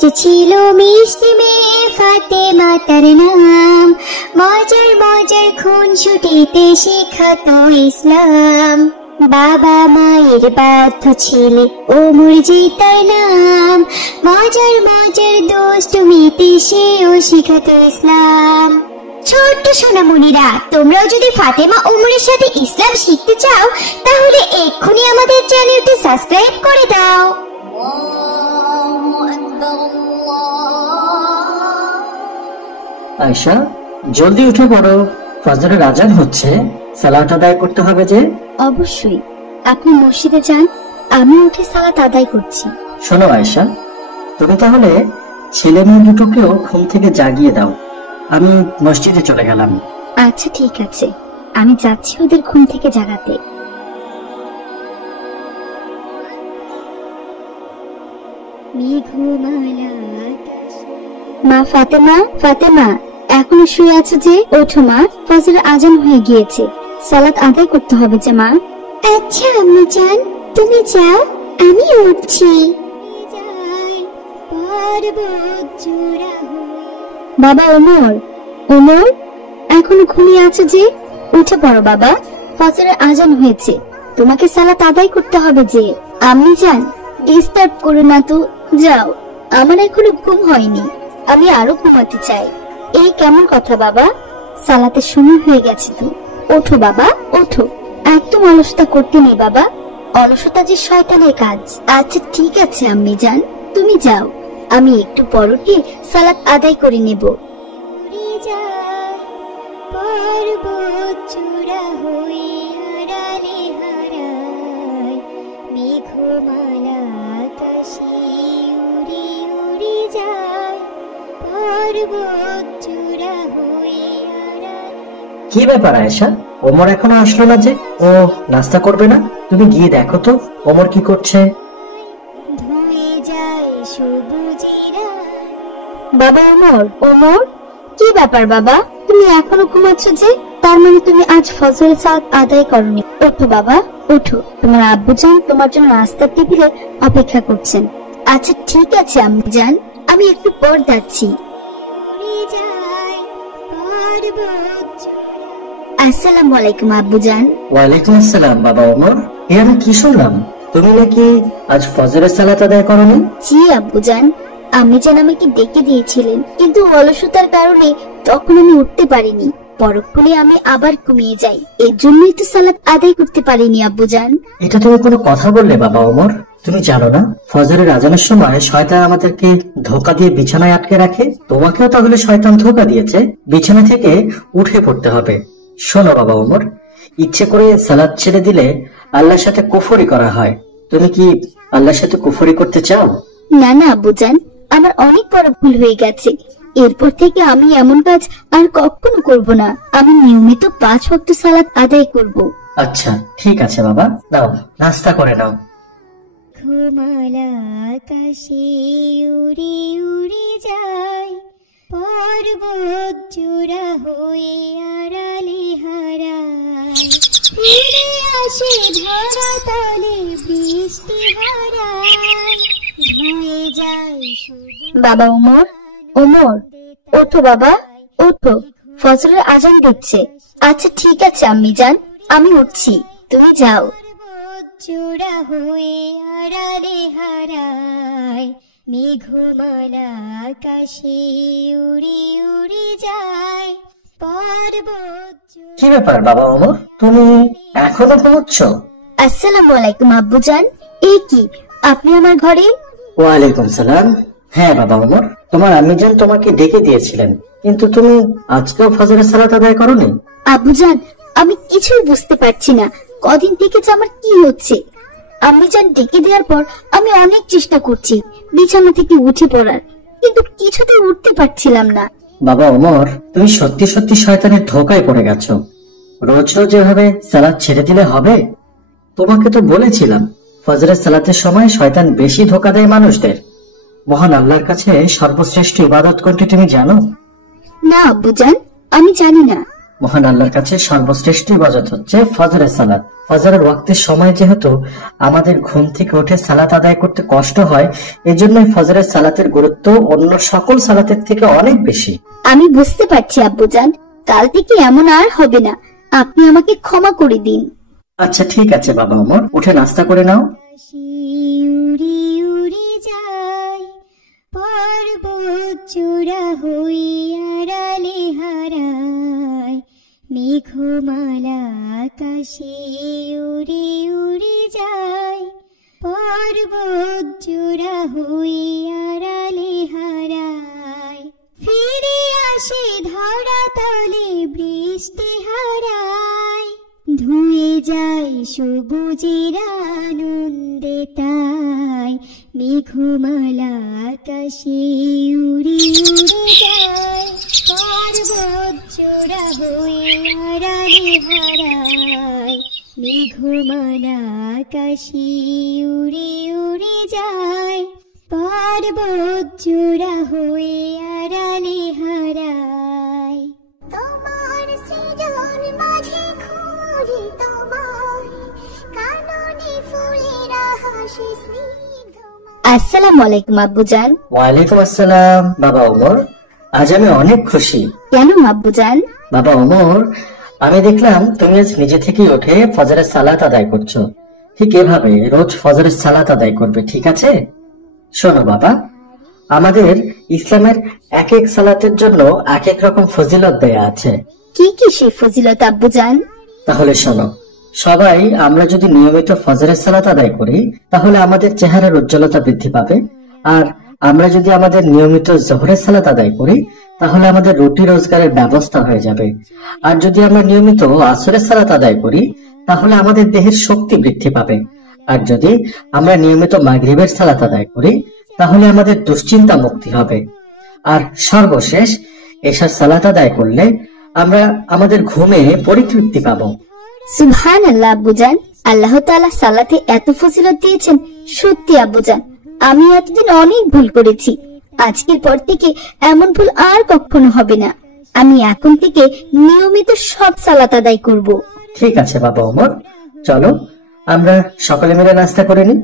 যে ছিল মিষ্টি মেয়ে ফাতেমা তার নাম, মজার মজার খুনসুটিতে শেখাতো ইসলাম। বাবা মায়ের বাধ্য ছেলে ওমর যে তার নাম, মজার মজার দুষ্টুমিতে সেও শেখাতো ইসলাম। ছোট্ট সোনামণিরা, তোমরাও যদি ফাতেমা ওমরের সাথে ইসলাম শিখতে চাও তাহলে এক্ষুনি আমাদের চ্যানেলটি সাবস্ক্রাইব করে দাও। আয়েশা, জলদি উঠে পড়ো, ফজরের আজান হচ্ছে, সালাত আদায় করতে হবে যে। অবশ্যই, আপনি মসজিদে যান, আমি উঠে সালাত আদায় করছি। শোনো আয়েশা, তুমি তাহলে ছেলে মেয়ে দুটোকেও ঘুম থেকে জাগিয়ে দাও, আমি মসজিদে চলে গেলাম। আচ্ছা ঠিক আছে, আমি যাচ্ছি ওদের ঘুম থেকে জাগাতে। মা ফাতেমা, ফাতেমা এখনো শুয়ে আছো যে? ওঠো মা, ফজরের আজান হয়ে গিয়েছে, সালাত আদায় করতে হবে যে মা। আচ্ছা আম্মু জান, তুমি যাও, আমি উঠছি। বাবা ওমর, ওমর এখনো ঘুমিয়ে আছো যে? উঠে পড়ো বাবা, ফজরের আজান হয়েছে, তোমাকে সালাত আদায় করতে হবে যে। আম্মি জান, ডিস্টার্ব করো না তো, যাও, আমার এখনো ঘুম হয়নি, আমি আরো ঘুমাতে চাই। এই কেমন কথা বাবা, সালাতের সময় হয়ে গেছে তো, ওঠো বাবা ওঠো, একদম অলসতা করতে নেই বাবা, অলসতা যে শয়তানের কাজ। আচ্ছা ঠিক আছে আম্মি জান, তুমি যাও, আমি একটু পর উঠে সালাত আদায় করে নেব। কি ব্যাপার আয়েশা, ওমর এখনো আসলো না যে? ও নাস্তা করবে না? তুমি গিয়ে দেখো তো ওমর কি করছে। বাবা ওমর, ওমর কি ব্যাপার বাবা, তুমি এখনো ঘুমাচ্ছ যে? তার মানে তুমি আজ ফজরের সালাত আদায় করনি। ওঠো বাবা ওঠো, তোমার আব্বু জান তোমার জন্য নাস্তার টেবিলে অপেক্ষা করছেন। আচ্ছা ঠিক আছে আম্মু জান, আমি একটু পর যাচ্ছি। আসসালামু আলাইকুম আব্বু জান। ওয়ালাইকুম আসসালাম বাবা ওমর। আমি কি শুনলাম, তুমি নাকি আজ ফজরের সালাত আদায় করনি? জি আব্বু জান, আম্মি জান আমাকে ডেকে দিয়েছিলেন, কিন্তু অলসতার কারণে তখন আমি উঠতে পারিনি, পরক্ষণে আমি আবার ঘুমিয়ে যাই, এর জন্যই তো সালাত আদায় করতে পারিনি আব্বু জান। এটা তুমি কোনো কথা বললে বাবা ওমর? তুমি জানো না ফজরের আজানের সময় শয়তান আমাদেরকে ধোঁকা দিয়ে বিছানায় আটকে রাখে? তোমাকেও তাহলে শয়তান ধোঁকা দিয়েছে, বিছানা থেকে উঠে পড়তে হবে। শোনো বাবা ওমর, ইচ্ছে করে সালাত ছেড়ে দিলে আল্লাহর সাথে কুফরি করা হয়। তুমি কি আল্লাহর সাথে কুফরি করতে চাও? না না আব্বু জান, আমার অনেক বড় ভুল হয়ে গেছে, এরপর থেকে আমি এমন কাজ আর কখনো করব না, আমি নিয়মিত 5 ওয়াক্ত সালাত আদায় করব। আচ্ছা ঠিক আছে বাবা, নাও নাস্তা করে নাও। ঘুমালা আকাশে উড়ে উড়ে যায়, পর্বত চূড়া হয়ে আড়ালে হারায়, ফিরে আসে ধরাতলে বৃষ্টি হারায়, ধুয়ে যায়। বাবা ওমর, ওমর ওঠো বাবা ওঠো, ফজরের আজান দিচ্ছে। আচ্ছা ঠিক আছে আম্মি জান, আমি উঠছি, তুমি যাও। চূড়া হয়ে আড়ালে হারায়, মেঘমালা আকাশে উড়ে উড়ে যায়, পর্বত। কি ব্যাপার বাবা ওমর, তুমি এখনো ঘুমোচ্ছ? আসসালামু আলাইকুম আব্বু জান, এই কি আপনি আমার ঘরে? ওয়ালাইকুম সালাম। হ্যাঁ বাবা ওমর, তোমার আম্মিজান তোমাকে ডেকে দিয়েছিলেন, কিন্তু তুমি আজকেও ফজরের সালাত আদায় করোনি। আব্বু জান, আমি কিছুই বুঝতে পারছি না, কদিন থেকে যে আমার কি হচ্ছে। আম্মি জান ডেকে দেওয়ার পর আমি অনেক চেষ্টা করছি বিছানা থেকে উঠে পড়ার, কিন্তু কিছুতেই উঠতে পারছিলাম না। বাবা ওমর, তুমি সত্যি সত্যি শয়তানের ধোকায় পড়ে গেছো। রোজ রোজ এভাবে সালাত ছেড়ে দিলে হবে? তোমাকে তো বলেছিলাম ফজরের সালাতের সময় শয়তান বেশি ধোকা দেয় মানুষদের। মহান আল্লাহর কাছে সর্বশ্রেষ্ঠ ইবাদত কোনটি তুমি জানো? না আব্বু জান, আমি জানি না। মহান আল্লাহর কাছে সর্বশ্রেষ্ঠ ইবাদত হচ্ছে ফজরের সালাত। ফজরের ওয়াক্তের সময় যেহেতু আমাদের ঘুম থেকে উঠে সালাত আদায় করতে কষ্ট হয়, এজন্যই ফজরের সালাতের গুরুত্ব অন্য সকল সালাতের থেকে অনেক বেশি। আমি বুঝতে পারছি আব্বুজান, কাল থেকে এমন আর হবে না। আপনি আমাকে ক্ষমা করে দিন। আচ্ছা ঠিক আছে বাবা ওমর, উঠে নাস্তা করে নাও। উড়ে উড়ে যায় পর্বত চূড়া হই আড়ালে হারায়, মেঘমালা আকাশে উড়ে উড়ে যায় পর্বত চূড়া হই আড়ালে হারায়, ফিরে আসে ধরা তলে বৃষ্টি হারায়, ধুয়ে যায় সবুজের আনন্দে তাই, মেঘমালা আকাশে উড়ে উড়ে যায় পর্বত চূড়া হয়ে আড়ালে হারায়, মেঘমালা আকাশে উড়ে উড়ে যায় পর্বত চূড়া হয়ে আড়ালে হারায়। তোমার সৃজন মাঝে খুঁজি তোমায়, কাননে ফুলেরা হাসি স্নিগ্ধ। আসসালামু আলাইকুম আব্বুজান। ওয়ালাইকুম আসসালাম বাবা ওমর, আজ আমি অনেক খুশি। কেন আব্বুজান? বাবা ওমর, আমি দেখলাম তুমি আজ নিজে থেকেই উঠে ফজরের সালাত আদায় করছো। ঠিক এভাবে রোজ ফজরের সালাত আদায় করবে, ঠিক আছে? শোনো বাবা, আমাদের ইসলামের এক এক সালাতের জন্য এক এক রকম ফজিলত দেয়া আছে। কি কি সেই ফজিলত আব্বুজান? তাহলে শোনো, সবাই আমরা যদি নিয়মিত ফজরের সালাত আদায় করি তাহলে আমাদের চেহারার উজ্জ্বলতা বৃদ্ধি পাবে। আর আমরা যদি আমাদের নিয়মিত জোহরের সালাত আদায় করি তাহলে আমাদের রুটি রোজগারের ব্যবস্থা হয়ে যাবে। আর যদি আমরা নিয়মিত আসরের সালাত আদায় করি তাহলে আমাদের দেহের শক্তি বৃদ্ধি পাবে। আর যদি আমরা নিয়মিত মাগরিবের সালাত আদায় করি তাহলে আমাদের দুশ্চিন্তা মুক্তি হবে। আর সর্বশেষ এশার সালাত আদায় করলে আমরা আমাদের ঘুমে পরিতৃপ্তি পাবো। সুবহানাল্লাহ আব্বুজান, আল্লাহ তাআলা সালাতে এত ফজিলত দিয়েছেন। সত্যি আব্বুজান, আমি এতদিন অনেক ভুল করেছি। আজকের পর থেকে এমন ভুল আর কখনো হবে না। আমি এখন থেকে নিয়মিত সব সালাত আদায় করব। ঠিক আছে বাবা ওমর, চলো আমরা সকলে মিলে নাস্তা করে নিই।